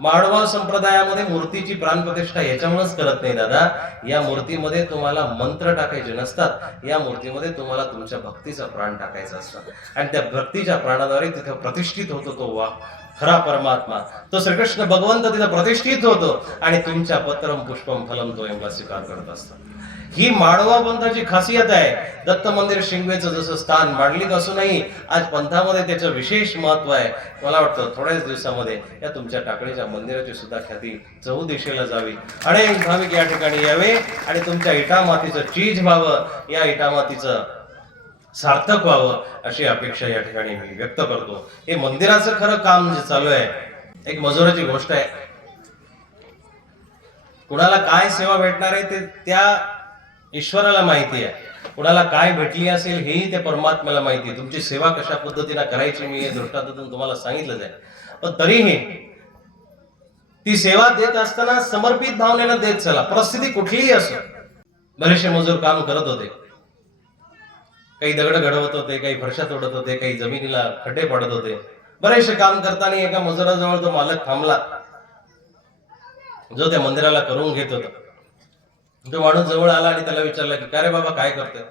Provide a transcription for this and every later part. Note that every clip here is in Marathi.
माळवा संप्रदायामध्ये मूर्तीची प्राणप्रतिष्ठा याच्यामुळेच करत नाही दादा, या मूर्तीमध्ये तुम्हाला मंत्र टाकायचे नसतात, या मूर्तीमध्ये तुम्हाला तुमच्या भक्तीचा प्राण टाकायचा असतो आणि त्या भक्तीच्या प्राणाद्वारे तिथे प्रतिष्ठित होतो तो खरा परमात्मा, तो श्रीकृष्ण भगवंत तिथे प्रतिष्ठित होतो आणि तुमच्या पत्रम पुष्पम फलम तो एवढा स्वीकार करत असतो. ही माळवा पंथाची खासियत आहे. दत्त मंदिर शिंगवेचं जसं स्थान मांडलिक असूनही आज पंथामध्ये त्याचं विशेष महत्व आहे. मला वाटतं थोड्याच दिवसामध्ये या तुमच्या टाकळीच्या मंदिराची सुद्धा ख्याती चहू दिशेला जावी. अनेक भाविक या ठिकाणी यावे आणि तुमच्या इटामातीचं चीज व्हावं, या इटामातीचं सार्थक व्हावं अशी अपेक्षा या ठिकाणी मी व्यक्त करतो. हे मंदिराचं खरं काम जे चालू आहे, एक मजुराची गोष्ट आहे. कुणाला काय सेवा भेटणार आहे ते त्या ईश्वराला माहिती आहे, कुणाला काय भेटली असेल हेही त्या परमात्म्याला माहिती आहे. तुमची सेवा कशा पद्धतीने करायची मी या दृष्टांतातून तुम्हाला सांगितलंच आहे. पण तरीही ती सेवा देत असताना समर्पित भावनेनं देत चला. परिस्थिती कुठलीही असो. बरेचसे मजूर काम करत होते, काही दगड घडवत होते, काही फरशा तोडत होते, काही जमिनीला खड्डे पडत होते. बरेचसे काम करताना एका मजुराजवळ तो मालक थांबला जो त्या मंदिराला करून घेत होता. तो माणूस जवळ आला आणि त्याला विचारला की काय रे बाबा काय करतोय.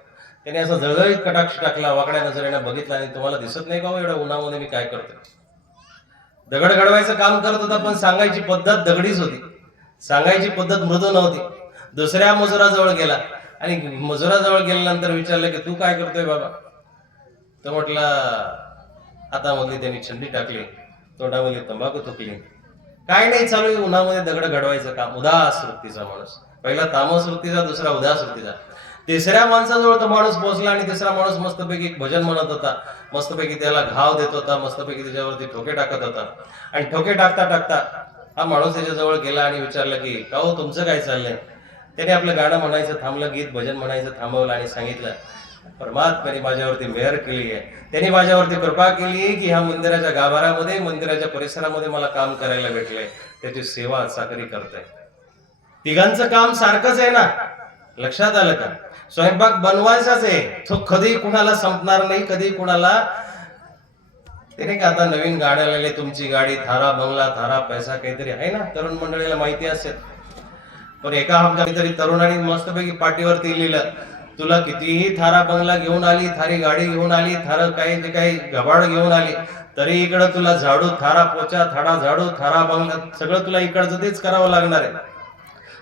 त्याने असा जळजळीत कटाक्ष टाकला, वाकड्या नजरेने बघितला आणि तुम्हाला दिसत नाही का एवढ्या उन्हामध्ये मी काय करतोय. दगड घडवायचं काम करत होता पण सांगायची पद्धत दगडीच होती, सांगायची पद्धत मृदू नव्हती. दुसऱ्या मजुराजवळ गेला आणि मजुराजवळ गेल्यानंतर विचारलं की तू काय करतोय बाबा. तो म्हटला हातामधली त्यांनी छंडी टाकली, तोंडामध्ये तंबाखू थुकली, काय नाही चालू आहे उन्हामध्ये दगड घडवायचं काम. उदास वृत्तीचा माणूस, पहिला तामस वृत्तीचा, दुसरा उदास वृत्तीचा. तिसऱ्या माणसाजवळ तो माणूस पोहोचला आणि तिसरा माणूस मस्तपैकी एक भजन म्हणत होता, मस्तपैकी त्याला घाव देत होता, मस्तपैकी त्याच्यावरती ठोके टाकत होता. आणि ठोके टाकता टाकता हा माणूस त्याच्याजवळ गेला आणि विचारलं की का हो तुमचं काय चाललंय. त्याने आपलं गाणं म्हणायचं थांबलं, गीत भजन म्हणायचं थांबवलं आणि सांगितलं परमात्म्याने माझ्यावरती मेहर केली आहे, त्यांनी माझ्यावरती कृपा केली की ह्या मंदिराच्या गाभाऱ्यामध्ये, मंदिराच्या परिसरामध्ये मला काम करायला भेटलंय, त्याची सेवा चाकरी करतोय. तिघांचं काम सारखंच आहे ना, लक्षात आलं का. स्वयंपाक बनवायचाच आहे, तो कधी कुणाला संपणार नाही, कधी कुणाला. त्याने का आता नवीन गाड्या लागले, तुमची गाडी थारा बंगला थारा पैसा काहीतरी आहे ना, तरुण मंडळीला माहिती असेल. पण एका काहीतरी तरुणाने मस्तपैकी पाठीवरती लिहिलं तुला कितीही थारा बंगला घेऊन आली, थारी गाडी घेऊन आली, थार काही जे काही गबाड घेऊन आली, तरी इकडं तुला झाडू थारा पोचा, थाडा झाडू थारा बंगला सगळं तुला इकडचं तेच करावं लागणार आहे.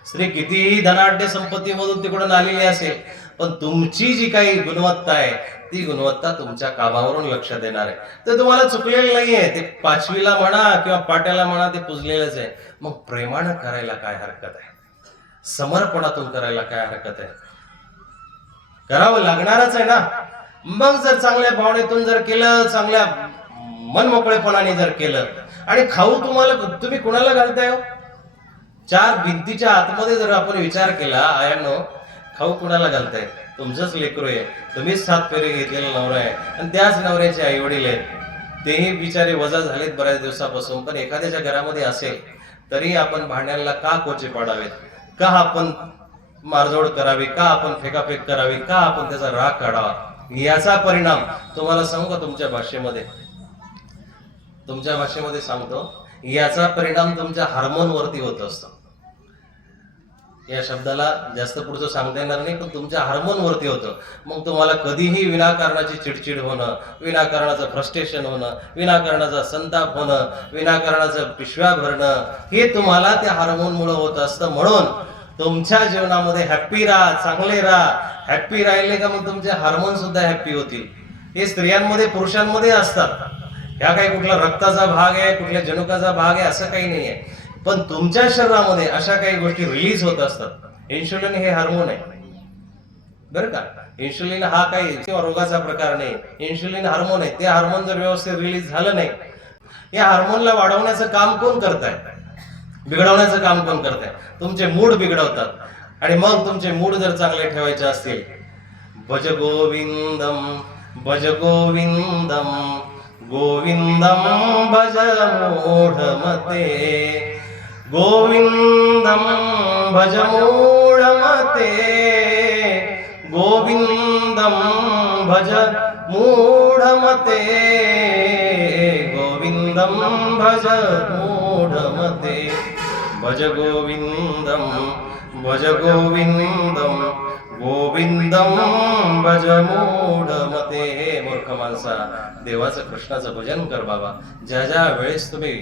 स्त्री कितीही धनाढ्य संपत्तीमधून तिकडून आलेली असेल पण तुमची जी काही गुणवत्ता आहे ती गुणवत्ता तुमच्या कामावरून लक्ष देणार आहे. तर तुम्हाला चुकलेलं नाहीये, ते पाचवीला म्हणा किंवा पाट्याला म्हणा ते पुजलेलंच आहे. मग प्रेमानं करायला काय हरकत आहे, समर्पणातून करायला काय हरकत आहे. करावं लागणारच आहे ना. मग जर चांगल्या भावनेतून जर केलं, चांगल्या मनमोकळेपणाने जर केलं, आणि खाऊ तुम्ही कुणाला घालताय. चार भिंतीच्या आतमध्ये जर आपण विचार केला आयांनो, खाऊ कुणाला घालताय, तुमचंच लेकरू आहे, तुम्हीच 7 फेरे घेतलेला नवरा आहे आणि त्याच नवऱ्याचे आई वडील आहेत, तेही बिचारे वजा झालेत बऱ्याच दिवसापासून. पण एखाद्याच्या घरामध्ये असेल तरी आपण भांड्यांना का कोचे पाडावेत, का आपण मारझोड करावी, का आपण फेकाफेक करावी, का आपण त्याचा राग काढावा. याचा परिणाम तुम्हाला सांगू का, तुमच्या भाषेमध्ये सांगतो, याचा परिणाम तुमच्या हार्मोन वरती होत असतो. या शब्दाला जास्त पुढचं सांगता येणार नाही, पण तुमच्या हार्मोन वरती होतं. मग तुम्हाला कधीही विनाकारणाची चिडचिड होणं, विनाकारणाचं फ्रस्ट्रेशन होणं, विनाकारणाचा संताप होणं, विनाकारणाचं पिशव्या भरणं, हे तुम्हाला त्या हार्मोनमुळे होत असतं. म्हणून तुमच्या जीवनामध्ये हॅप्पी राहा, चांगले राहा. हॅप्पी राहिले का मग तुमचे हार्मोन सुद्धा हॅप्पी होतील. हे स्त्रियांमध्ये पुरुषांमध्ये असतात. ह्या काही कुठला रक्ताचा भाग आहे, कुठल्या जनुकाचा भाग आहे असं काही नाही आहे. पण तुमच्या शरीरामध्ये अशा काही गोष्टी रिलीज होत असतात. इन्शुलिन हे हार्मोन आहे बरं का. इन्शुलिन हा काही रोगाचा प्रकार नाही, इन्शुलिन हार्मोन आहे. ते हार्मोन जर व्यवस्थित रिलीज झालं नाही, या हार्मोनला वाढवण्याचं काम कोण करताय, बिघडवण्याचं काम कोण करताय, तुमचे मूड बिघडवतात. आणि मग तुमचे मूड जर चांगले ठेवायचे असतील, भज गोविंदम भज गोविंदम गोविंदम भज मूढमते, गोविंदम भज मूढमते, गोविंदम भज मूढमते, गोविंदम गोविंदम भज मूढमते, भज गोविंदम भज गोविंदम गोविंदम भज मूढमते. हे मूर्ख माणसा, देवाचं कृष्णाचं भजन कर बाबा. ज्या ज्या वेळेस तुम्ही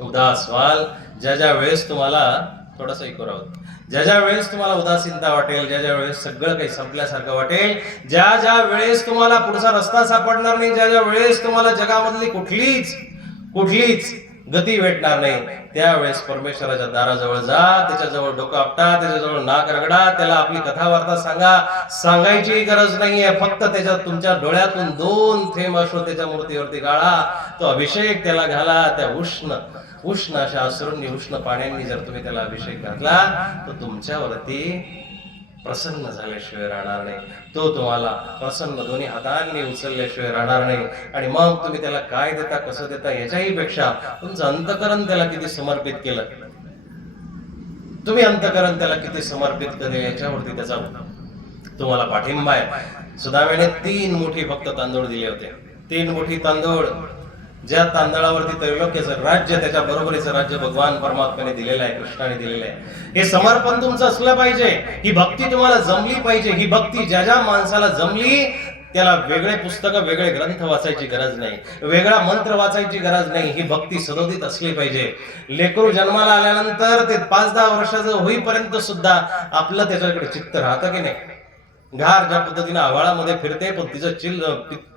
उदास व्हाल, ज्या ज्या वेळेस तुम्हाला थोडासा इको राहू, ज्या ज्या वेळेस तुम्हाला उदासीनता वाटेल, ज्या ज्या वेळेस सगळं काही संपल्यासारखं वाटेल, ज्या ज्या वेळेस तुम्हाला पुढचा रस्ता सापडणार नाही, ज्या ज्या वेळेस तुम्हाला जगामधली कुठलीच गती भेटणार नाही, त्यावेळेस परमेश्वराच्या दाराजवळ जा, त्याच्याजवळ डोकं आपटा, त्याच्याजवळ नाक रगडा, त्याला आपली कथा वार्ता सांगा. सांगायची गरज नाहीये, फक्त त्याच्या तुमच्या डोळ्यातून 2 थेंब अश्रू त्याच्या मूर्तीवरती गाळा, तो अभिषेक त्याला घाला. त्या उष्ण अशा अश्रूंनी, उष्ण पाण्याने जर तुम्ही त्याला अभिषेक घातला, तो तुमच्यावरती प्रसन्न झाल्याशिवाय राहणार नाही. तो तुम्हाला प्रसन्न दोन्ही हातांनी उचलल्याशिवाय राहणार नाही. आणि मग तुम्ही त्याला काय देता, कसं देता, याच्याही पेक्षा तुमचं अंतकरण त्याला किती समर्पित केलं, तुम्ही अंतकरण त्याला किती समर्पित केले, याच्यावरती त्याचा तुम्हाला पाठिंबा आहे. सुदामेने 3 मुठी फक्त तांदूळ दिले होते. 3 मुठी तांदूळ, ज्या तांदळावरती त्रैलोक्याचं राज्य, त्याच्या बरोबरीचं राज्य भगवान परमात्म्याने दिलेलं आहे, कृष्णाने दिलेलं आहे. हे समर्पण तुमचं असलं पाहिजे. ही भक्ती तुम्हाला जमली पाहिजे. ही भक्ती ज्या ज्या माणसाला जमली, त्याला वेगळे पुस्तकं, वेगळे ग्रंथ वाचायची गरज नाही, वेगळा मंत्र वाचायची गरज नाही. ही भक्ती सदोदित असली पाहिजे. लेकरू जन्माला आल्यानंतर ते 5-10 वर्षाचं होईपर्यंत सुद्धा आपलं त्याच्याकडे चित्त राहतं की नाही. घार ज्या पद्धतीने आवाळामध्ये फिरते, पण तिचं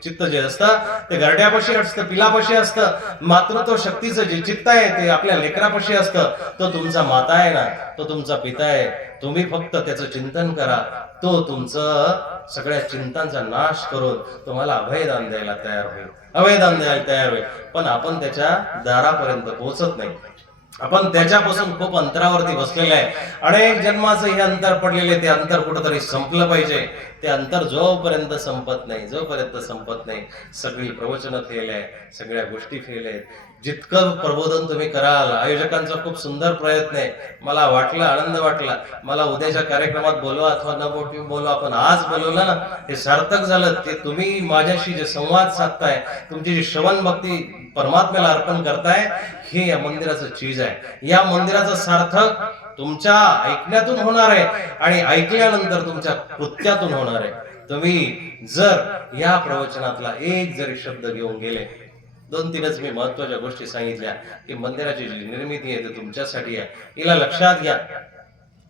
चित्त जे असतं ते घरड्यापाशी असतं, पिलापाशी असतं. मातृत्व शक्तीचं जे चित्त आहे ते आपल्या लेकरापाशी असतं. तो तुमचा माता आहे ना, तो तुमचा पिता आहे. तुम्ही फक्त त्याचं चिंतन करा, तो तुमचं सगळ्या चिंतांचा नाश करून तुम्हाला अभयदान द्यायला तयार होईल. पण आपण त्याच्या दारापर्यंत पोहोचत नाही. आपण त्याच्यापासून खूप अंतरावरती बसलेले आहे. अनेक जन्माचं हे अंतर पडलेले, ते अंतर कुठंतरी संपलं पाहिजे. ते अंतर जोपर्यंत संपत नाही, सगळी प्रवचनं फेल आहे, सगळ्या गोष्टी फेल आहेत. जितकं प्रबोधन तुम्ही कराल, आयोजकांचा खूप सुंदर प्रयत्न आहे. मला वाटलं, आनंद वाटला, मला उद्याच्या कार्यक्रमात बोलवा अथवा न बोलवा, पण आज बोलवलं ना, हे सार्थक झालं. ते तुम्ही माझ्याशी जे संवाद साधताय, तुमची जी श्रवण भक्ती परमात्म्याला अर्पण करताय, हे या मंदिराचं चीज आहे. या मंदिराचं सार्थक तुमच्या ऐकण्यातून होणार आहे आणि ऐकल्यानंतर तुमच्या कृत्यातून होणार आहे. तुम्ही जर या प्रवचनातला एक जरी शब्द घेऊन गेले, 2-3च मी महत्वाच्या गोष्टी सांगितल्या, की मंदिराची जी निर्मिती आहे ती तुमच्यासाठी आहे. हिला लक्षात घ्या,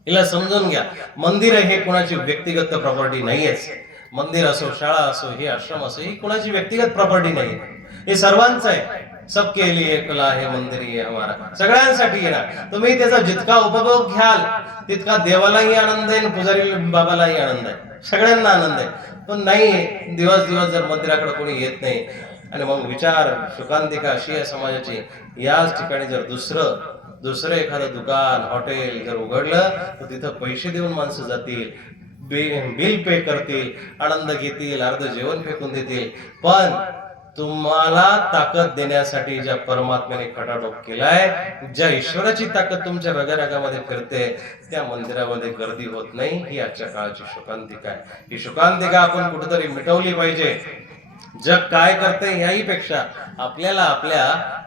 हिला समजून घ्या. मंदिर हे कोणाची व्यक्तिगत प्रॉपर्टी नाहीयेच. मंदिर असो, शाळा असो, हे आश्रम असो, ही कोणाची व्यक्तिगत प्रॉपर्टी नाही, हे सर्वांचं आहे. सबके लिए कला है मंदिर ये हमारा, सगळ्यांसाठी आहे ना. तुम्ही त्याचा जितका उपभोग घ्याल तितका देवालाही आनंद आहे, पुजारी बाबालाही आनंद आहे, सगळ्यांना आनंद आहे. पण नाही, दिवस जर मंदिराकडे कोणी येत नाही, आणि मग विचार शुकांतिका अशी आहे समाजाची, याच ठिकाणी जर दुसरं एखादं दुकान, हॉटेल जर उघडलं, तर तिथं पैसे देऊन माणसं जातील, बिल पे करतील, आनंद घेतील, अर्ध जेवण फेकून देतील. पण तुम्हाला ताकद देण्यासाठी ज्या परमात्म्याने खटाटोप केलाय, ज्या ईश्वराची ताकद तुमच्या रगारगामध्ये फिरते, त्या मंदिरामध्ये गर्दी होत नाही. ही आजच्या काळाची शोकांतिका आहे. ही शोकांतिका आपण कुठेतरी मिटवली पाहिजे. जग काय करते ह्याही पेक्षा आपल्याला आपल्या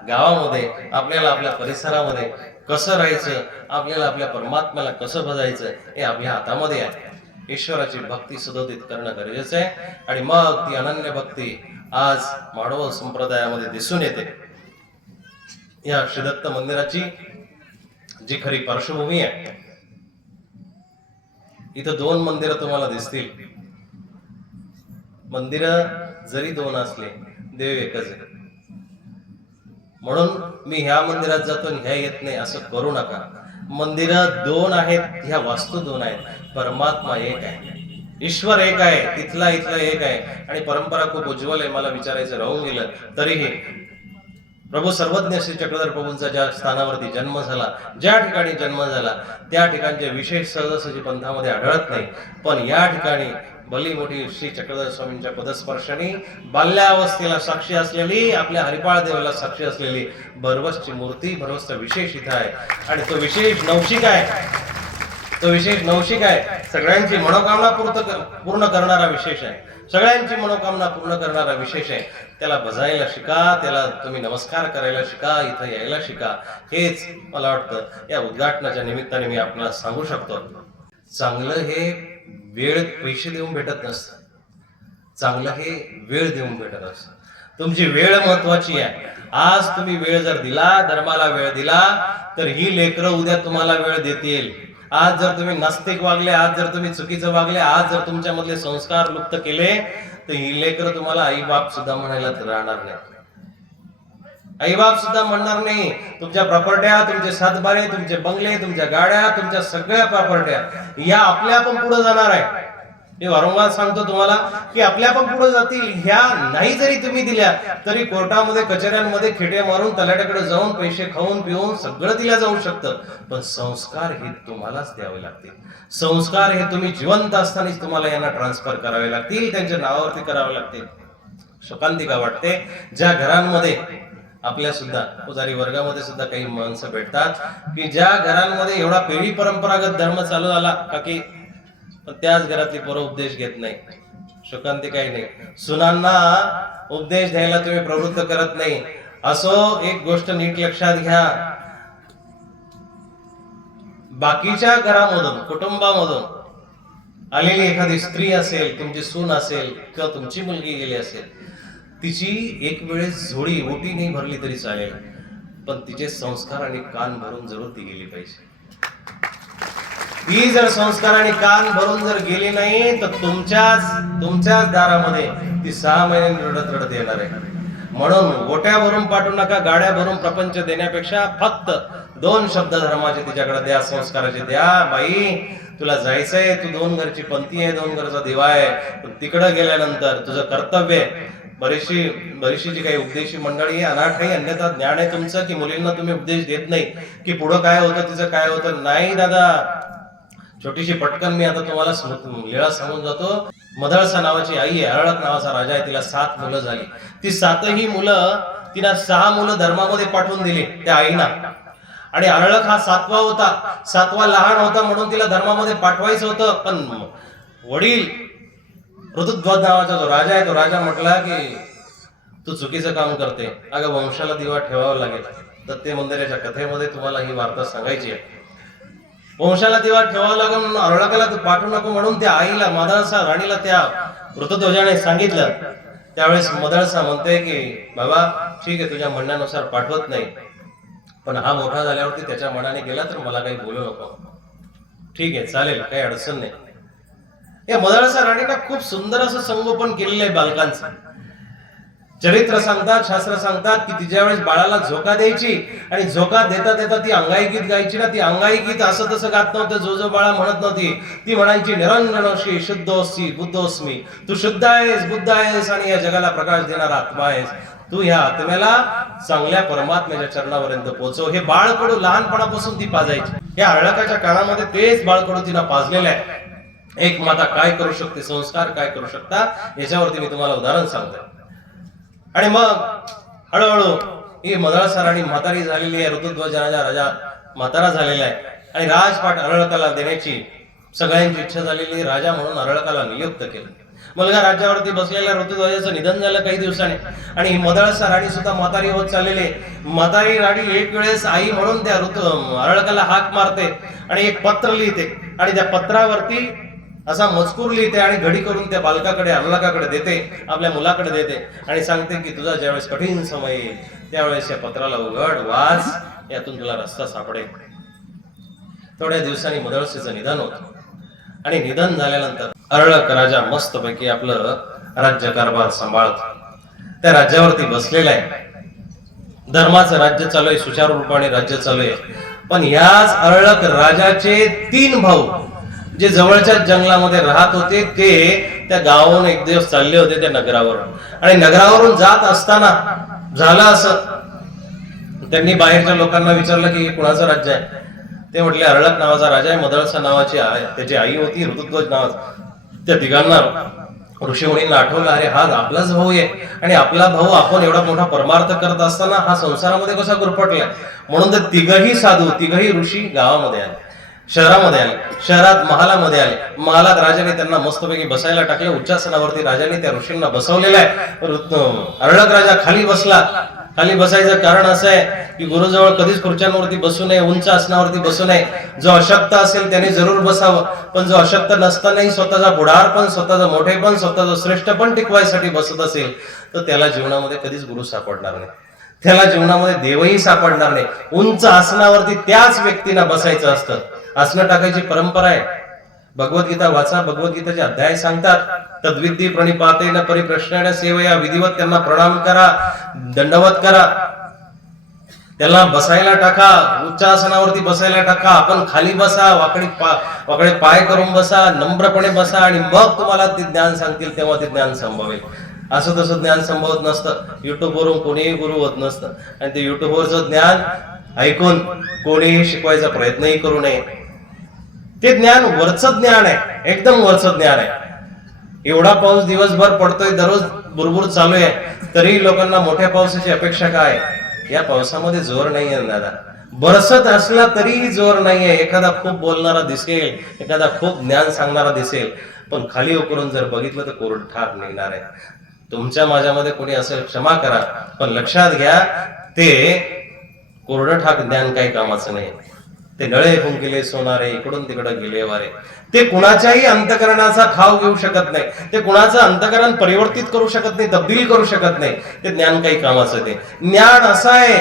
गावामध्ये, आपल्याला आपल्या परिसरामध्ये कसं राहायचं, आपल्याला आपल्या परमात्म्याला कसं भजायचं, हे आपल्या हातामध्ये आहे. ईश्वराची भक्ती सदोदित करणं गरजेचं आहे. आणि मग ती अनन्य भक्ती आज माडव संप्रदायामध्ये दिसून येते. या श्रीदत्त मंदिराची जी खरी पार्श्वभूमी आहे, इथं 2 मंदिरं तुम्हाला दिसतील. मंदिरं जरी 2 असले, देव एकच आहे. म्हणून मी ह्या मंदिरात जातो आणि ह्या येत नाही असं करू नका. मंदिरं 2 आहेत, ह्या वास्तू 2 आहेत, परमात्मा एक आहे, ईश्वर एक आहे, इथला एक आहे. आणि परंपरा खूप उज्ज्वल आहे. मला विचारायचं राहून गेलं तरीही, प्रभू सर्वज्ञ श्री चक्रधर प्रभूंचा ज्या स्थानावरती जन्म झाला, ज्या ठिकाणी जन्म झाला, त्या ठिकाणचे विशेष सहजासहजी पंथामध्ये आढळत नाही. पण या ठिकाणी भली मोठी श्री चक्रधर स्वामींच्या पदस्पर्शाने बाल्यावस्थेला साक्षी असलेली, आपल्या हरिपाळ देवाला साक्षी असलेली भरवसची मूर्ती, भरवसचा विशेष इथं आहे. आणि तो विशेष नवशिक आहे, सगळ्यांची मनोकामना पूर्ण करणारा विशेष आहे, सगळ्यांची मनोकामना पूर्ण करणारा विशेष आहे. त्याला भजायला शिका, त्याला तुम्ही नमस्कार करायला शिका, इथं यायला शिका. हेच मला वाटतं या उद्घाटनाच्या निमित्ताने मी आपल्याला सांगू शकतो. चांगलं हे वेळ पैसे देऊन भेटत नसतं, चांगलं हे वेळ देऊन भेटत असतं. तुमची वेळ महत्वाची आहे. आज तुम्ही वेळ जर दिला, धर्माला वेळ दिला, तर ही लेकरं उद्या तुम्हाला वेळ देतील. आज जर तुम्ही नास्तिक वागले, आज जर तुम्ही चुकीचं वागले, आज जर तुमच्यामधले संस्कार लुप्त केले, तर ही लेकरं तुम्हाला आई बाप सुद्धा म्हणायला राहणार नाही. आई बाप सुद्धा म्हणणार नाही. तुमच्या प्रॉपर्ट्या, तुमचे सातबारे, तुमचे बंगले, तुमच्या गाड्या, तुमच्या सगळ्या प्रॉपर्ट्या या आपल्या पण पुढे जाणार आहे. मी वारंवार सांगतो तुम्हाला की आपल्या पण पुढे जातील. ह्या नाही जरी तुम्ही दिल्या तरी कोर्टामध्ये, कचेऱ्यांमध्ये खेटे मारून, तलाट्याकडे जाऊन पैसे खाऊन पिऊन सगळं दिल्या जाऊ शकतं. पण संस्कार हे तुम्हालाच द्यावे लागतील. संस्कार हे तुम्ही जिवंत असतानाच तुम्हाला यांना ट्रान्सफर करावे लागतील, त्यांच्या नावावरती करावे लागतील. शोकांतिका वाटते ज्या घरांमध्ये आपल्या सुद्धा पुजारी वर्गामध्ये सुद्धा काही माणसं भेटतात की ज्या घरांमध्ये एवढा पिढी परंपरागत धर्म चालू आला का की पण त्याच घरातली पोरं उपदेश घेत नाही. शोकांतिका नाही. सुनांना उपदेश द्यायला तुम्ही प्रवृत्त करत नाही. असो, एक गोष्ट नीट लक्षात घ्या, बाकीच्या घरामधून, कुटुंबामधून आलेली एखादी स्त्री असेल, तुमची सून असेल किंवा तुमची मुलगी गेली असेल, तिची एक वेळेस झोळी ओटी नाही भरली तरी चालेल, पण तिचे संस्कार आणि कान भरून जरूर ती गेली पाहिजे. ती जर संस्कार आणि कान भरून जर गेली नाही तर तुमच्याच दारामध्ये ती 6 महिने रडत येणार आहे. म्हणून गोट्या भरून पाठवू नका, गाड्या भरून प्रपंच देण्यापेक्षा फक्त 2 शब्द धर्माचे तिच्याकडे द्या, संस्काराचे द्या. बाई, तुला जायचंय, तू 2 घरची पंथी आहे, 2 घरचा दिवा आहे, पण तिकडे गेल्यानंतर तुझं कर्तव्य आहे. बरीचशी जी काही उपदेशी मंडळी आहे, अनाथ आहे, अन्यथा ज्ञान आहे तुमचं की मुलींना तुम्ही उपदेश देत नाही की पुढं काय होतं, तिचं काय होतं. नाही दादा, छोटीशी पटकन मी आता तुम्हाला लीळा सांगून जातो. मदळसा नावाची आई आहे, अरळक नावाचा राजा आहे, तिला 7 मुलं झाली. ती 7ही मुलं, तिला 6 मुलं धर्मामध्ये पाठवून दिली त्या आईना. आणि अरळक हा 7वा होता. 7वा लहान होता म्हणून तिला धर्मामध्ये पाठवायचं होतं. पण वडील ऋतुध्वज नावाचा जो राजा आहे, तो राजा म्हटला की तू चुकीचं काम करते, अगं वंशाला दिवा ठेवावा लागेल. दत्त मंदिराच्या कथेमध्ये तुम्हाला ही वार्ता सांगायची आहे. वंशाला दिवा ठेवावा लागून अरळकाला पाठवू नको म्हणून त्या आईला, मदळसा राणीला त्या ऋतुध्वजाने सांगितलं. त्यावेळेस मदळसा म्हणते की बाबा ठीक आहे, तुझ्या म्हणण्यानुसार पाठवत नाही, पण हा मोठा झाल्यावरती त्याच्या मनाने गेला तर मला काही बोलू नको. ठीक आहे, चालेल, काही अडचण नाही. या मदळसा राणीला खूप सुंदर असं संगोपन केलेलं आहे बालकांचं. चरित्र सांगतात, शास्त्र सांगतात की तिच्या वेळेस बाळाला झोका द्यायची आणि झोका देता देता ती अंगाई गीत गायची ना. ती अंगाई गीत असं तसं गात नव्हतं, जो बाळा म्हणत नव्हती. ती म्हणायची, निरंजनोशी शुद्धोसी बुद्धोस्मी, तू शुद्ध आहेस, बुद्ध आहेस आणि या जगाला प्रकाश देणारा आत्मा आहेस. तू ह्या आत्म्याला चांगल्या परमात्म्याच्या चरणापर्यंत पोहोचव. हे बाळकडू लहानपणापासून ती पाजायची. या अरळकाच्या काळामध्ये तेच बाळकडू तिला पाजलेलं आहे. एक माता काय करू शकते, संस्कार काय करू शकता, याच्यावरती मी तुम्हाला उदाहरण सांगतो. आणि मग हळूहळू ही मदळसा राणी म्हातारी झालेली आहे. ऋतुध्वजाचा राजा म्हातारा झालेला आहे आणि राजपाट अरळकाला देण्याची सगळ्यांची इच्छा झालेली. राजा म्हणून अरळकाला नियुक्त केलं. मुलगा राज्यावरती बसलेल्या ऋतुध्वजाचं निधन झालं काही दिवसांनी आणि ही मदळसा राणी सुद्धा म्हातारी होत चाललेली. म्हातारी राणी एक वेळेस आई म्हणून त्या अरळकाला हाक मारते आणि एक पत्र लिहिते आणि त्या पत्रावरती असा मजकूर लिहिते आणि घडी करून त्या बालकाकडे, अरळकाकडे देते, आपल्या मुलाकडे देते आणि सांगते की तुझा ज्यावेळेस कठीण समय येईल त्यावेळेस या पत्राला उघड, वाच, यातून तुला रस्ता सापडेल. थोड्या दिवसांनी मदळसेचं निधन होतं आणि निधन झाल्यानंतर अरळक राजा मस्तपैकी आपलं राज्यकारभार सांभाळतो. त्या राज्यावरती बसलेला आहे, धर्माचं राज्य चालू आहे, सुचारू रूपाने राज्य चालू आहे. पण याच अरळक राजाचे 3 भाऊ जे जवळच्या जंगलामध्ये राहत होते, ते त्या गावावरून एक दिवस चालले होते त्या नगरावर. आणि नगरावरून जात असताना झालं असं, त्यांनी बाहेरच्या लोकांना विचारलं की हे कुणाचं राज्य आहे. ते म्हटले अरळक नावाचा राजा आहे, मदळसा नावाची आहे, त्याची आई होती ऋतुध्वज नावाचा. त्या तिघांना ऋषीमुनींना आठवलं, अरे हा आपलाच भाऊ आहे आणि आपला भाऊ आपण एवढा मोठा परमार्थ करत असताना हा संसारामध्ये कसा गुरफटलाय. म्हणून ते तिघही साधू, तिघही ऋषी गावामध्ये आले. शहरामध्ये आले, शहरात महालामध्ये आले, महालात राजाने त्यांना मस्तपैकी बसायला टाकले. उच्चासनावरती राजाने त्या ऋषींना बसवलेलं आहे. अर्णक राजा खाली बसला. खाली बसायचं कारण असं आहे की गुरुजवळ कधीच खुर्च्यांवरती बसू नये, उंच आसनावरती बसू नये. जो अशक्त असेल त्याने जरूर बसावं, पण जो अशक्त नसतानाही स्वतःचा पुढारपण, स्वतःचं मोठेपण, स्वतःचं श्रेष्ठपण टिकवायसाठी बसत असेल तर त्याला जीवनामध्ये कधीच गुरु सापडणार नाही, त्याला जीवनामध्ये देवही सापडणार नाही. उंच आसनावरती त्याच व्यक्तीला बसायचं असतं. आसनं टाकायची परंपरा आहे. भगवद्गीता वाचा, भगवद्गीताचे अध्याय सांगतात. तद्विद्धी प्रणिपातेन परिप्रश्नेन सेवया, विधिवत त्यांना प्रणाम करा, दंडवत करा, त्याला बसायला टाका, उच्चासनावरती बसायला टाका. आपण खाली बसा, वाकडे पाय करून बसा, नम्रपणे बसा, आणि मग तुम्हाला ते ज्ञान सांगतील तेव्हा ते ज्ञान संभवेल. असं तसं ज्ञान संभवत नसतं. युट्यूबवरून कोणीही गुरु होत नसतं, आणि ते युट्यूबवरचं ज्ञान ऐकून कोणीही शिकवायचा प्रयत्नही करू नये. ते ज्ञान वरचं ज्ञान आहे, एकदम वरचं ज्ञान आहे. एवढा पाऊस दिवसभर पडतोय, दररोज बुरबुर चालू आहे, तरी लोकांना मोठ्या पावसाची अपेक्षा काय? या पावसामध्ये जोर नाहीये दादा. बरसत असला तरीही जोर नाहीये. एखादा खूप बोलणारा दिसेल, एखादा खूप ज्ञान सांगणारा दिसेल, पण खाली उकरून जर बघितलं तर कोरडठाक निघणार आहे. तुमच्या माझ्यामध्ये कोणी असेल क्षमा करा, पण लक्षात घ्या ते कोरडठाक ज्ञान काही कामाचं नाही. ते नळे फुंकिले सोनारे, इकडून तिकडे गेले वारे. ते कुणाच्याही अंतकरणाचा ठाव घेऊ शकत नाही. ते कुणाचं अंतकरण परिवर्तित करू शकत नाही, तब्दील करू शकत नाही. ते ज्ञान काही कामाचं ते ज्ञान असं आहे,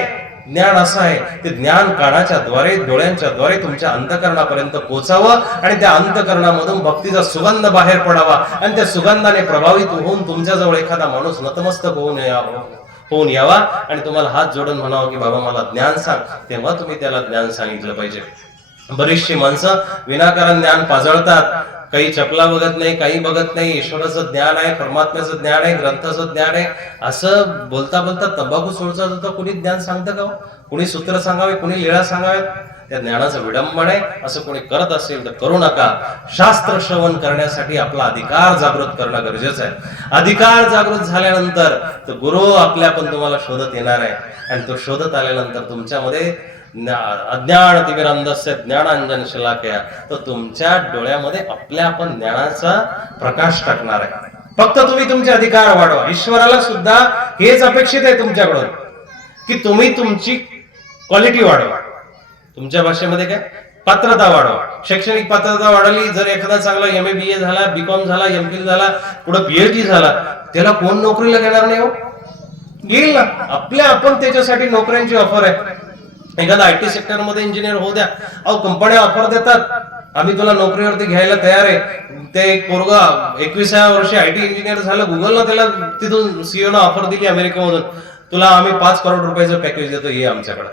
ज्ञान असं आहे, ते ज्ञान कानाच्या द्वारे, डोळ्यांच्या द्वारे तुमच्या अंतकरणापर्यंत पोहोचावं, आणि त्या अंतकरणामधून भक्तीचा सुगंध बाहेर पडावा, आणि त्या सुगंधाने प्रभावित होऊन तुमच्याजवळ एखादा माणूस नतमस्तक होऊन यावा, आणि तुम्हाला हात जोडून म्हणावं की बाबा मला ज्ञान सांग. तेव्हा तुम्ही त्याला ज्ञान सांगितलं पाहिजे. बरीचशी माणसं विनाकारण ज्ञान पाजळतात. काही चपला बघत नाही, काही बघत नाही. ईश्वराचं ज्ञान आहे, परमात्म्याचं ज्ञान आहे, ग्रंथाचं ज्ञान आहे, असं बोलता बोलता तंबाखू सोडचा होता. कुणी ज्ञान सांगतं का? कुणी सूत्र सांगावे, कुणी लीळा सांगाव्यात? त्या ज्ञानाचं विडंबन आहे. असं कोणी करत असेल तर करू नका. शास्त्र श्रवण करण्यासाठी आपला अधिकार जागृत करणं गरजेचं आहे. अधिकार जागृत झाल्यानंतर तर गुरु आपल्या पण तुम्हाला शोधत येणार आहे, आणि तो शोधत आल्यानंतर तुमच्यामध्ये अज्ञान तिमिरांधस्य ज्ञानांजन शलाकया, तो तुमच्या डोळ्यामध्ये आपल्या आपण ज्ञानाचा प्रकाश टाकणार आहे. फक्त तुम्ही तुमचे अधिकार वाढवा. ईश्वराला सुद्धा हेच अपेक्षित आहे तुमच्याकडून की तुम्ही तुमची क्वालिटी वाढवा. तुमच्या भाषेमध्ये काय? पात्रता वाढवा. शैक्षणिक पात्रता वाढवली. जर एखादा चांगला MA BA झाला, BCom झाला, MPhil झाला, पुढे PhD झाला, त्याला कोण नोकरीला घेणार नाही? हो, येईल ना. आपल्या आपण त्याच्यासाठी नोकऱ्यांची ऑफर आहे. एखादा IT सेक्टर मध्ये इंजिनियर होऊ द्या, अहो कंपन्या ऑफर देतात, आम्ही तुला नोकरीवरती घ्यायला तयार आहे. ते एक पोरगा 21व्या वर्षी IT इंजिनियर झालं, गुगलला त्याला तिथून CEO ऑफर दिली अमेरिकेमधून, तुला आम्ही 5 करोड रुपयाचं पॅकेज देतो, ये आमच्याकडे.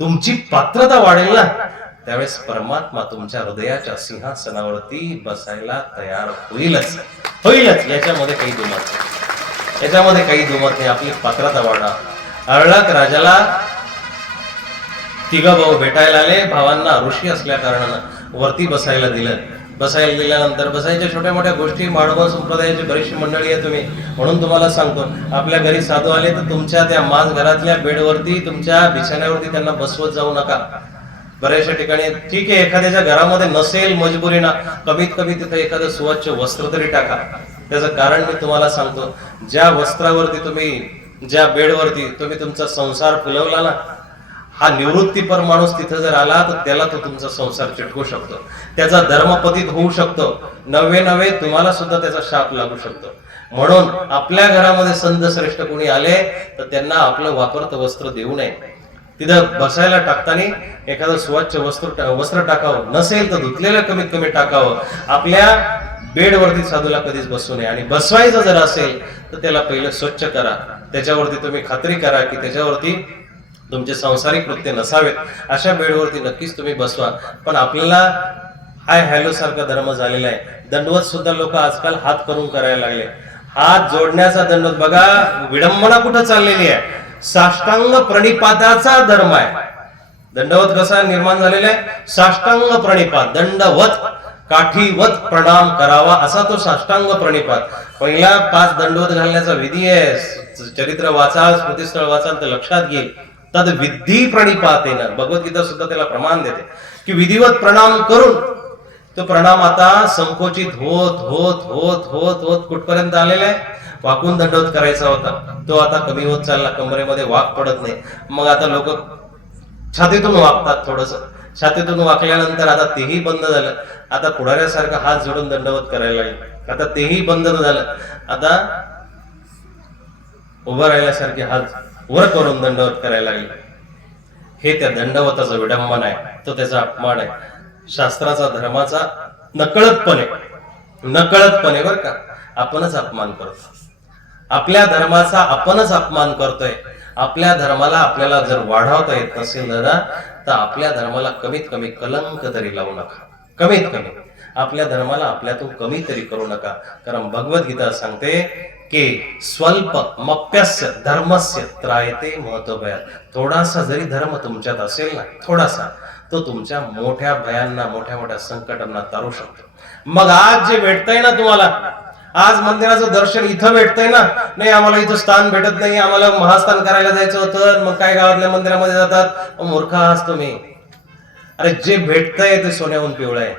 तुमची पात्रता वाढेल ना, त्यावेळेस परमात्मा तुमच्या हृदयाच्या सिंहासनावरती बसायला तयार होईलच. याच्यामध्ये काही दुमत नाही, याच्यामध्ये काही दुमत नाही. आपली पात्रता वाढा. अर्णक राजाला तिघ भाऊ भेटायला आले. भावांना ऋषी असल्या कारणानं वरती बसायला दिलं. बसायला दिल्यानंतर बसायच्या छोट्या मोठ्या गोष्टी, माडवा संप्रदायाची बरीचशी मंडळी आहे तुम्ही, म्हणून तुम्हाला सांगतो, आपल्या घरी साधू आले तर तुमच्या त्या माज घरातल्या बेडवरती, तुमच्या बिछाण्यावरती त्यांना बसवत जाऊ नका. बऱ्याचशा ठिकाणी ठीक आहे, एखाद्याच्या घरामध्ये नसेल मजबुरीना, कमीत कमी तिथे एखादं स्वच्छ वस्त्र तरी टाका. त्याचं कारण मी तुम्हाला सांगतो, ज्या वस्त्रावरती तुम्ही, ज्या बेडवरती तुम्ही तुमचा संसार फुलवला ना, हा निवृत्तीपर माणूस तिथं जर आला तर त्याला तो तुमचा संसार चिटकू शकतो, त्याचा धर्मपतीत होऊ शकतो, नवे तुम्हाला सुद्धा त्याचा शाप लागू शकतो. म्हणून आपल्या घरामध्ये संत श्रेष्ठ कोणी आले तर त्यांना आपलं वापरतं वस्त्र देऊ नये. तिथं बसायला टाकताना एखादं स्वच्छ वस्त्र टाकावं, नसेल तर धुतलेलं कमीत कमी टाकावं. आपल्या बेडवरती साधूला कधीच बसू नये. आणि बसवायचं जर असेल तर त्याला पहिलं स्वच्छ करा. त्याच्यावरती तुम्ही खात्री करा की त्याच्यावरती तुमचे सांसारिक कृत्य नसावेत. अशा बेडवरती नक्कीच तुम्ही बसवा. पण आपल्याला हाय हॅलो सारखा धर्म झालेला आहे. दंडवत सुद्धा लोक आजकाल हात करून करायला लागले. हात जोडण्याचा दंडवत बघा, विडंबना कुठं चाललेली आहे. साष्टांग प्रणिपाताचा धर्म आहे. दंडवत कसा निर्माण झालेला आहे? साष्टांग प्रणिपात, दंडवत काठीवत प्रणाम करावा, असा तो साष्टांग प्रणिपात. पहिला 5 दंडवत घालण्याचा विधी आहे. चरित्र वाचाल, स्मृतिस्थळ वाचाल तर लक्षात घेईल. तद विधी प्रणिपातेन, भगवद्गीता सुद्धा त्याला प्रमाण देते की विधिवत प्रणाम करून तो प्रणाम आता संकोचित होत होत होत होत होत कुठपर्यंत आलेला आहे, वाकून दंडवत करायचा होता तो आता कमी होत चालला, कमरेमध्ये वाक पडत नाही. मग आता लोक छातीतून वाकतात, थोडस छातीतून वाकल्यानंतर आता तेही बंद झालं. आता पुढाऱ्यासारखं हात जोडून दंडवत करायला लागले, आता तेही बंद झालं. आता उभं राहिल्यासारखे हात वर करून दंडवत करायला लागले. हे त्या दंडवताचा विडंबन आहे, तो त्याचा अपमान आहे. शास्त्राचा धर्माचा नकळतपणे बर का आपणच अपमान करतो. आपल्या धर्माचा आपणच अपमान करतोय. आपल्या धर्माला आपल्याला जर वाढवता येत नसेल दादा, तर आपल्या धर्माला कमीत कमी कलंक तरी लावू नका. कमीत कमी आपल्या धर्माला आपल्यातून कमी तरी करू नका. कारण भगवद्गीता सांगते की स्वल्प मप्यस्य धर्मस्य त्रायते महत्वभयात. थोडासा जरी धर्म तुमच्यात असेल ना, थोडासा, तो तुमच्या मोठ्या भयांना, मोठ्या मोठ्या संकटांना तारू शकतो. मग आज जे भेटतंय ना तुम्हाला, आज मंदिराचं दर्शन इथं भेटतंय ना, नाही आम्हाला इथं स्थान भेटत नाही, आम्हाला महास्थान करायला जायचं होतं, मग काय गावातल्या मंदिरामध्ये जातात. मूर्ख आहात तुम्ही. अरे जे भेटतंय ते सोन्याहून पिवळं आहे,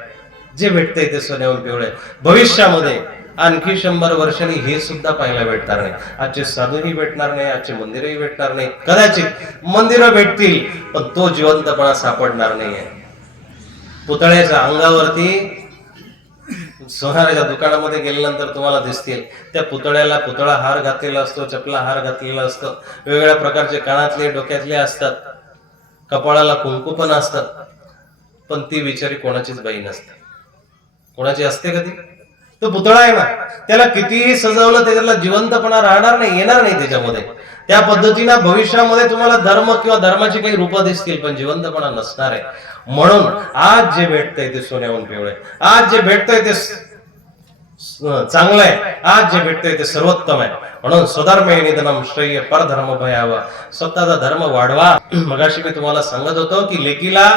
जे भेटतंय ते सोन्याहून पिवळं आहे. भविष्यामध्ये आणखी 100 वर्षांनी हे सुद्धा पाहायला भेटणार नाही. आजचे साधूही भेटणार नाही, आजचे मंदिरही भेटणार नाही. कदाचित मंदिरं भेटतील पण तो जिवंतपणा सापडणार नाहीये. पुतळ्याच्या अंगावरती सोनाराच्या दुकानामध्ये गेल्यानंतर तुम्हाला दिसतील त्या पुतळ्याला पुतळा हार घातलेला असतो, चपला हार घातलेला असतो, वेगवेगळ्या प्रकारचे कानातले डोक्यातले असतात, कपाळाला कुंकू पण असतात, पण ती बिचारी कोणाचीच बाई नसते. कोणाची असते कधी? तो पुतळा आहे ना, त्याला कितीही सजवलं त्याला जिवंतपणा राहणार नाही, येणार नाही त्याच्यामध्ये. त्या पद्धतीनं भविष्यामध्ये तुम्हाला धर्म किंवा धर्माची काही रूपं दिसतील पण जिवंतपणा नसणार आहे. म्हणून आज जे भेटतंय ते सोन्याहून पिवळं आहे, आज जे भेटतंय ते चांगलं आहे, आज जे भेटतंय ते सर्वोत्तम आहे. म्हणून स्वधर्मे निधनम श्रेय परधर्म भयावा. स्वतःचा धर्म वाढवा. मगाशी मी तुम्हाला सांगत होतो की लेकीला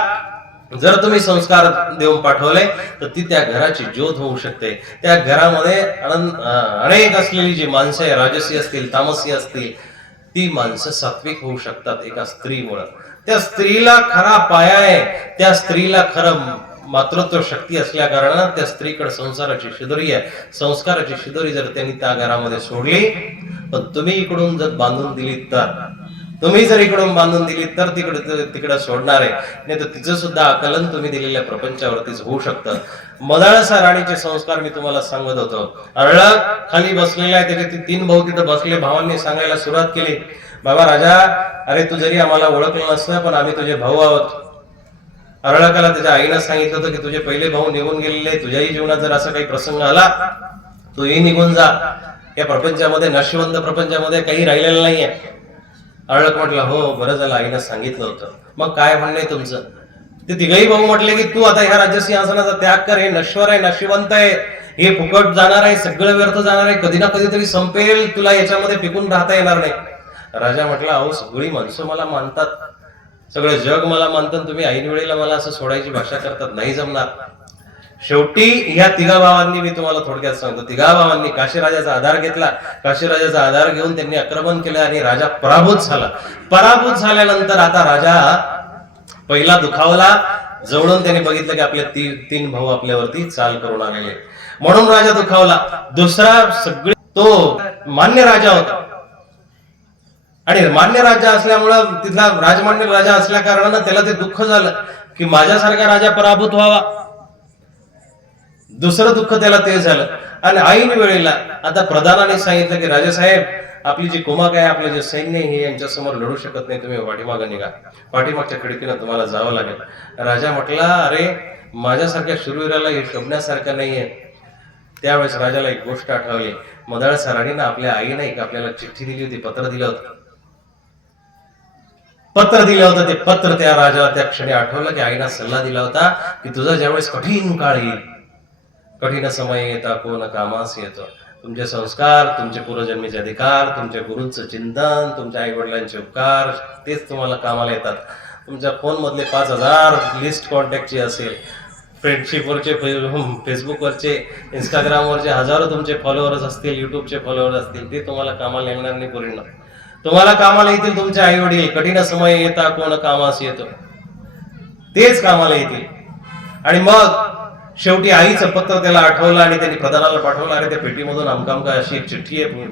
जर तुम्ही संस्कार देऊन पाठवले तर ती त्या घराची ज्योत होऊ शकते. त्या घरामध्ये अनेक असलेली जी माणसं आहे, राजसी असतील, तामसी असतील, ती माणसं सात्विक होऊ शकतात एका स्त्रीमुळे. त्या स्त्रीला खरा पाया आहे, त्या स्त्रीला खरं मातृत्व शक्ती असल्या कारणानं त्या स्त्रीकडे संसाराची शिदोरी आहे. संस्काराची शिदोरी जर त्यांनी त्या घरामध्ये सोडली, पण तुम्ही इकडून जर बांधून दिली तर, तुम्ही जर इकडून बांधून दिली तर तिकडे सोडणार आहे. नाही तर तिचं सुद्धा आकलन तुम्ही दिलेल्या प्रपंचावरतीच होऊ शकतं. मदाळसा राणीचे संस्कार मी तुम्हाला सांगत होतो. अरळक खाली बसलेला आहे, त्याचे 3 भाऊ तिथं बसले. भावांनी सांगायला सुरुवात केली, बाबा राजा, अरे तू जरी आम्हाला ओळखलं नसतं पण आम्ही तुझे भाऊ आहोत. अरळकाला त्याच्या आईनं सांगितलं होतं की तुझे पहिले भाऊ निघून गेलेले, तुझ्याही जीवनात जर असा काही प्रसंग आला तूही निघून जा. या प्रपंचामध्ये, नशिवंत प्रपंचामध्ये काही राहिलेलं नाहीये. अरळक म्हटलं, हो बरं झालं आईनं सांगितलं होतं. मग काय म्हणणं आहे तुमचं? ते तिघही भाऊ म्हटले की तू आता ह्या राज्य सिंहासनाचा त्याग कर. हे नश्वर आहे, नशिवंत आहे, हे फुकट जाणार आहे, सगळं व्यर्थ जाणार आहे, कधी ना कधीतरी संपेल, तुला याच्यामध्ये टिकून राहता येणार नाही. राजा म्हटला, अहो सगळी माणसं मला मानतात, सगळं जग मला मानतं, तुम्ही ऐन वेळेला मला असं सोडायची भाषा करतात, नाही जमणार. शेवटी ह्या तिघा भावांनी, मी तुम्हाला थोडक्यात सांगतो, तिघा भावांनी काशीराजाचा आधार घेतला. काशीराजाचा आधार घेऊन त्यांनी आक्रमण केलं आणि राजा पराभूत झाला. पराभूत झाल्यानंतर आता राजा पहिला दुखावला. जवळून त्याने बघितलं की आपले 3 भाऊ आपल्यावरती चाल करून आलेले, म्हणून राजा दुखावला. दुसरा सगळे तो मान्य राजा होता आणि मान्य राजा असल्यामुळं, तिथला राजमान्य राजा असल्या कारणानं त्याला ते दुःख झालं की माझ्यासारखा राजा पराभूत व्हावा. दुसरं दुःख त्याला ते झालं. आणि ऐन वेळेला आता प्रधानाने सांगितलं की राजासाहेब, आपली जी कुमक आहे, आपलं जे सैन्य हे यांच्या समोर लढू शकत नाही, तुम्ही पाठीमागं निघा, पाठीमागच्या खिडकीनं तुम्हाला जावं लागेल. राजा म्हटला, अरे माझ्यासारख्या शूरवीराला हे शोभण्यासारखं नाहीये. त्यावेळेस राजाला एक गोष्ट आठवली. मदाळसा राणीनं आपल्या आईनं एक आपल्याला चिठ्ठी दिली होती, पत्र दिलं होतं. ते पत्र त्या राजाला त्या क्षणी आठवलं की आईनं सल्ला दिला होता की तुझा ज्यावेळेस कठीण काळ येईल, कठीण समय येता कोण कामास येतो, तुमचे संस्कार, तुमचे पूर्वजन्मीचे अधिकार, तुमच्या गुरूंचं चिंतन, तुमच्या आई वडिलांचे उपकार, तेच तुम्हाला कामाला येतात. तुमच्या फोन मधले 5000 लिस्ट कॉन्टॅक्टची असेल, फ्रेंडशिपवरचे, फेसबुकवरचे, इंस्टाग्रामवरचे हजारो तुमचे फॉलोअर्स असतील, युट्यूबचे फॉलोअर्स असतील, ते तुम्हाला कामाला येणार नाही पूर्ण. तुम्हाला कामाला येतील तुमचे आई वडील, कठीण समय येता कोण कामास येतो, तेच कामाला येतील. आणि मग शेवटी आईचं पत्र त्याला आठवलं आणि त्यांनी प्रधानाला पाठवलं, अरे त्या पेटीमधून आमका अशी एक चिठ्ठी आहे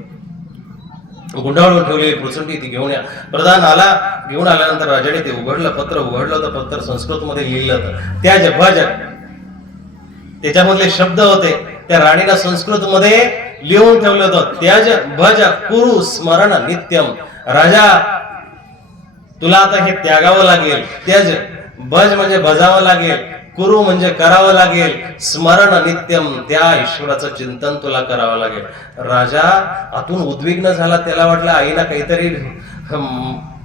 गुंडाळून ठेवलेली पुचंडी, ती घेऊन या. प्रधान आला, घेऊन आल्यानंतर राजाने ते उघडलं, पत्र उघडलं तर पत्र संस्कृत मध्ये लिहिलं होतं. त्याच्यामधले शब्द होते, त्या राणीला संस्कृत मध्ये लिहून ठेवलं होतं. त्याज भज कुरु स्मरण नित्यम. राजा, तुला आता हे त्यागावं लागेल. त्याज भज म्हणजे भजावं लागेल, कुरु म्हणजे करावं लागेल, स्मरण नित्यम, त्या ईश्वराचं चिंतन तुला करावं लागेल. राजा आतून उद्विग्न झाला. त्याला वाटलं आईला काहीतरी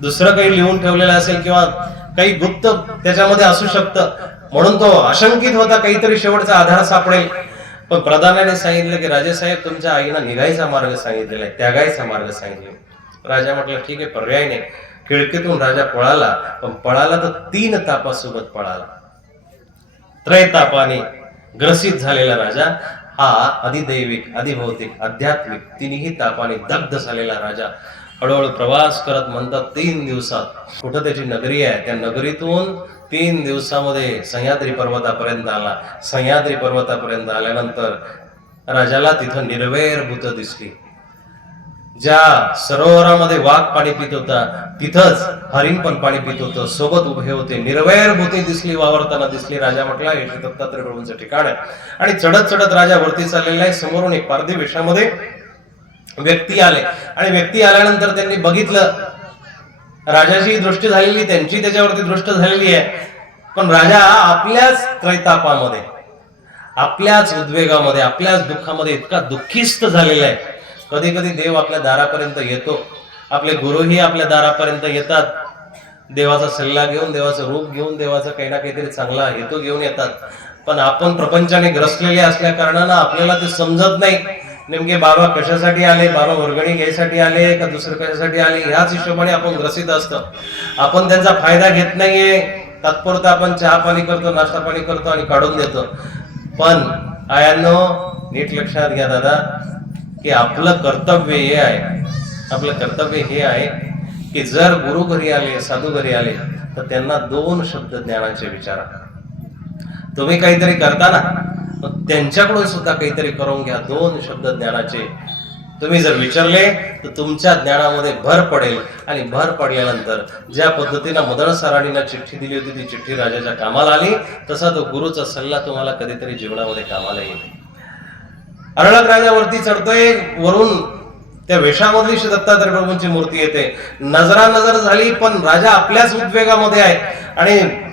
दुसरं काही लिहून ठेवलेलं असेल किंवा काही गुप्त त्याच्यामध्ये असू शकतं, म्हणून तो आशंकित होता काहीतरी शेवटचा आधार सापडेल. पण प्रधानाने सांगितलं की राजेसाहेब, तुमच्या आईनं निघायचा मार्ग सांगितलेला आहे, त्यागायचा मार्ग सांगितलेला. राजा म्हटलं ठीक आहे, पर्याय नाही. खिडकीतून राजा पळाला, पण पळाला तर 3 तापासोबत पळाला. त्रैतापाने ग्रसित झालेला राजा हा अधिदैविक, अधिभौतिक, आध्यात्मिक तिन्ही तापाने दग्ध झालेला राजा हळूहळू प्रवास करत म्हणतात 3 दिवसात कुठं त्याची नगरी आहे, त्या नगरीतून 3 दिवसामध्ये सह्याद्री पर्वतापर्यंत आला. सह्याद्री पर्वतापर्यंत आल्यानंतर राजाला तिथं निर्वैर भूत दिसली. ज्या सरोवरामध्ये वाघ पाणी पित होता तिथंच हरिण पण पाणी पित होतं, सोबत उभे होते. निर्वैर भूते दिसली, वावरताना दिसली. राजा म्हटला हे दत्तात्रय प्रभूंचं ठिकाण आहे. आणि चढत चढत राजा वरती चाललेला आहे. समोरून एक पारधी वेशामध्ये व्यक्ती आले आणि व्यक्ती आल्यानंतर त्यांनी बघितलं, राजाची दृष्टी झालेली, त्यांची त्याच्यावरती दृष्ट झालेली आहे. पण राजा आपल्याच त्रैतापामध्ये, आपल्याच उद्वेगामध्ये, आपल्याच दुःखामध्ये इतका दुःखीस्त झालेला आहे. कधी कधी देव आपल्या दारापर्यंत येतो, आपले गुरुही आपल्या दारापर्यंत येतात, देवाचा सल्ला घेऊन, देवाचं रूप घेऊन, देवाचा काही ना काहीतरी चांगला हेतू घेऊन येतात. पण आपण प्रपंचाने ग्रसलेले असल्या कारणानं आपल्याला ते समजत नाही नेमके बाबा कशासाठी आले, बाबा वर्गणी घ्यायसाठी आले का दुसरं कशासाठी आले, ह्याच हिशोबाने आपण ग्रसित असतो. आपण त्यांचा फायदा घेत नाहीये. तात्पुरता आपण चहा पाणी करतो, नाश्ता पाणी करतो आणि काढून देतो. पण आयांनो, नीट लक्षात घ्या दादा, की आपलं कर्तव्य हे आहे, आपलं कर्तव्य हे आहे की जर गुरु घरी आले, साधू घरी आले तर त्यांना 2 शब्द ज्ञानाचे विचारा. तुम्ही काहीतरी करता ना, त्यांच्याकडून सुद्धा काहीतरी करून घ्या. 2 शब्द ज्ञानाचे तुम्ही जर विचारले तर तुमच्या ज्ञानामध्ये भर पडेल. आणि भर पडल्यानंतर ज्या पद्धतीनं मदन सराणीला चिठ्ठी दिली होती ती चिठ्ठी राजाच्या कामाला आली, तसा तो गुरुचा सल्ला तुम्हाला कधीतरी जीवनामध्ये कामाला येईल. अरळक राजावरती चढतोय, वरून त्या वेशामधली श्री दत्तात्रय प्रभूंची मूर्ती येते. नजरानजर झाली, पण राजा आपल्याच उद्वेगामध्ये आहे. आणि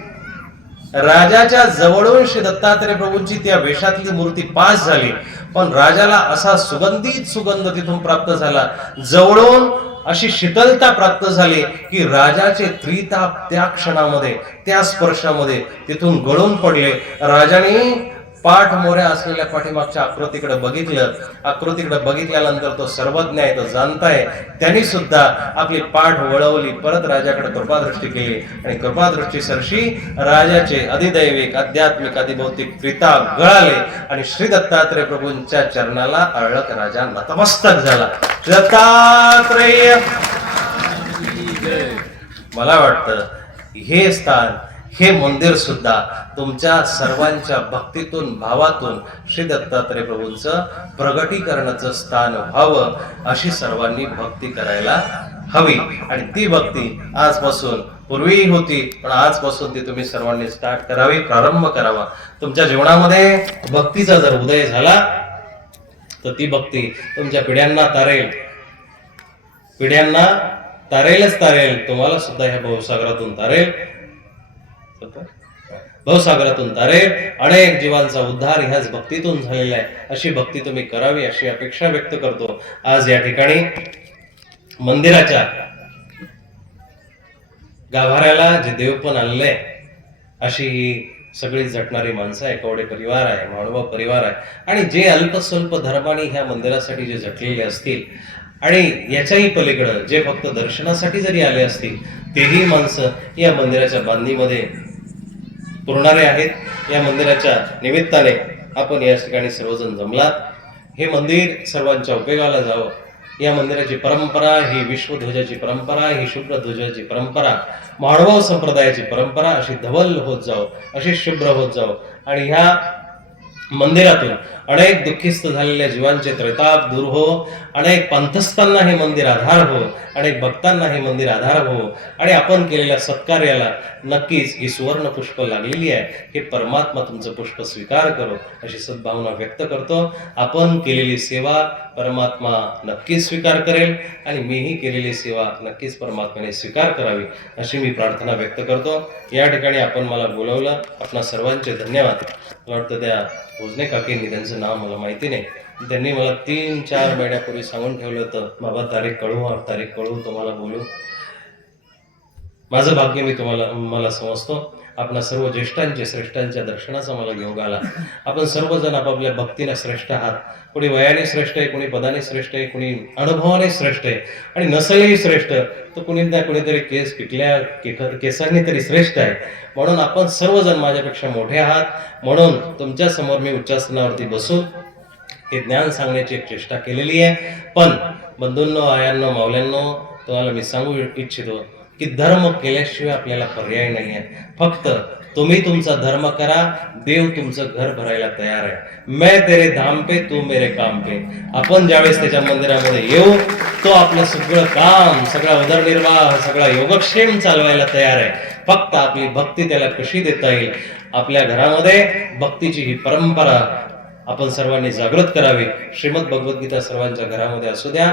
राजाच्या जवळून श्री दत्तात्रय प्रभूंची त्या वेशातली मूर्ती पास झाली, पण राजाला असा सुगंधित सुगंध तिथून प्राप्त झाला, जवळून अशी शीतलता प्राप्त झाली की राजाचे त्रिताप त्या क्षणामध्ये, त्या स्पर्शामध्ये तिथून गळून पडले. राजाने पाठ मोऱ्या असलेल्या पाठीमागच्या आकृतीकडे बघितलं. आकृतीकडे बघितल्यानंतर तो सर्वज्ञ आहे, तो जाणताय. त्यांनी सुद्धा आपली पाठ वळवली, परत राजाकडे कृपादृष्टी केली आणि कृपादृष्टी सरशी राजाचे अधिदैविक, आध्यात्मिक, अधिभौतिक त्रिताप गळाले आणि श्री दत्तात्रय प्रभूंच्या चरणाला अरळक राजा नतमस्तक झाला. दत्तात्रय. मला वाटतं हे स्थान, हे मंदिर सुद्धा तुमच्या सर्वांच्या भक्तीतून, भावातून श्री दत्तात्रय प्रभूंचं प्रगटीकरणाचं स्थान व्हावं, अशी सर्वांनी भक्ती करायला हवी. आणि ती भक्ती आजपासून, पूर्वीही होती पण आजपासून ती तुम्ही सर्वांनी स्टार्ट करावी, प्रारंभ करावा. तुमच्या जीवनामध्ये भक्तीचा जर उदय झाला तर ती भक्ती तुमच्या पिढ्यांना तारेल, पिढ्यांना तारेलच तारेल. तुम्हाला सुद्धा ह्या भवसागरातून तारेल, भवसागरातून तारेल. अनेक जीवांचा उद्धार ह्याच भक्तीतून झालेला आहे. अशी भक्ती तुम्ही करावी अशी अपेक्षा व्यक्त करतो. आज या ठिकाणी मंदिराच्या गाभाऱ्याला जे देवपण आणलंय, अशी ही सगळी झटणारी माणसं आहे. कवडे परिवार आहे, माळवा परिवार आहे, आणि जे अल्पस्वल्प धर्माने ह्या मंदिरासाठी जे झटलेले असतील आणि याच्याही पलीकडं जे फक्त दर्शनासाठी जरी आले असतील, तेही माणसं या मंदिराच्या बांधणीमध्ये पुरणारे आहेत. या मंदिराच्या निमित्ताने आपण या ठिकाणी सर्वजण जमलात. हे मंदिर सर्वांच्या उपयोगाला जावं, या मंदिराची परंपरा ही विश्वध्वजाची परंपरा, ही शुभ्र ध्वजाची परंपरा, माळवाव संप्रदायाची परंपरा अशी धवल होत जाओ, अशी शुभ्र होत जाओ आणि ह्या मंदिरातून अनेक दुःखिस्त झालेल्या जीवांचे त्रैताप दूर हो, अनेक पंथस्थांना हे मंदिर आधार हो, अनेक भक्तांना हे मंदिर आधार हो आणि आपण केलेल्या सत्कार्याला नक्कीच ही सुवर्ण पुष्प लागलेली आहे, हे परमात्मा तुमचं पुष्प स्वीकार करो अशी सद्भावना व्यक्त करतो. आपण केलेली सेवा परमात्मा नक्कीच स्वीकार करेल आणि मीही केलेली सेवा नक्कीच परमात्म्याने स्वीकार करावी अशी मी प्रार्थना व्यक्त करतो. या ठिकाणी आपण मला बोलवलं, आपणा सर्वांचे धन्यवाद. मला वाटतं त्या भोजने काकींनी, त्यांचं नाव मला माहिती नाही, त्यांनी मला 3-4 महिन्यापूर्वी सांगून ठेवलं होतं, बाबा तारीख कळवू तुम्हाला बोलू. माझं भाग्य मी मला समजतो. आपणा सर्व ज्येष्ठांचे श्रेष्ठांच्या दर्शनाचा मला योग आला. आपण सर्वजण आपापल्या भक्तीने श्रेष्ठ आहात. कोणी वयाने श्रेष्ठ आहे, कोणी पदाने श्रेष्ठ आहे, कोणी अनुभवाने श्रेष्ठ आहे आणि नसलेही श्रेष्ठ तर कोणीतरी केस पिकल्या केसांनी तरी श्रेष्ठ आहे. म्हणून आपण सर्वजण माझ्यापेक्षा मोठे आहात. म्हणून तुमच्या समोर मी उच्चासनावरती बसून हे ज्ञान सांगण्याची एक चेष्टा केलेली आहे. पण बंधूंनो, आयांनो, मावल्यांनो, तुम्हाला मी सांगू इच्छितो की धर्म केल्याशिवाय आपल्याला पर्याय नाही आहे. फक्त तुम्ही तुमचा धर्म करा, देव तुमचं घर भरायला तयार आहे. मैं तेरे धाम पे, तू मेरे काम पे. आपण ज्यावेळेस त्याच्या मंदिरामध्ये येऊ, तो आपलं सगळं काम, सगळा उदरनिर्वाह, सगळा योगक्षेम चालवायला तयार आहे. फक्त आपली भक्ती त्याला कशी देता येईल, आपल्या घरामध्ये भक्तीची ही परंपरा आपण सर्वांनी जागृत करावी. श्रीमद भगवद्गीता सर्वांच्या घरामध्ये असू द्या.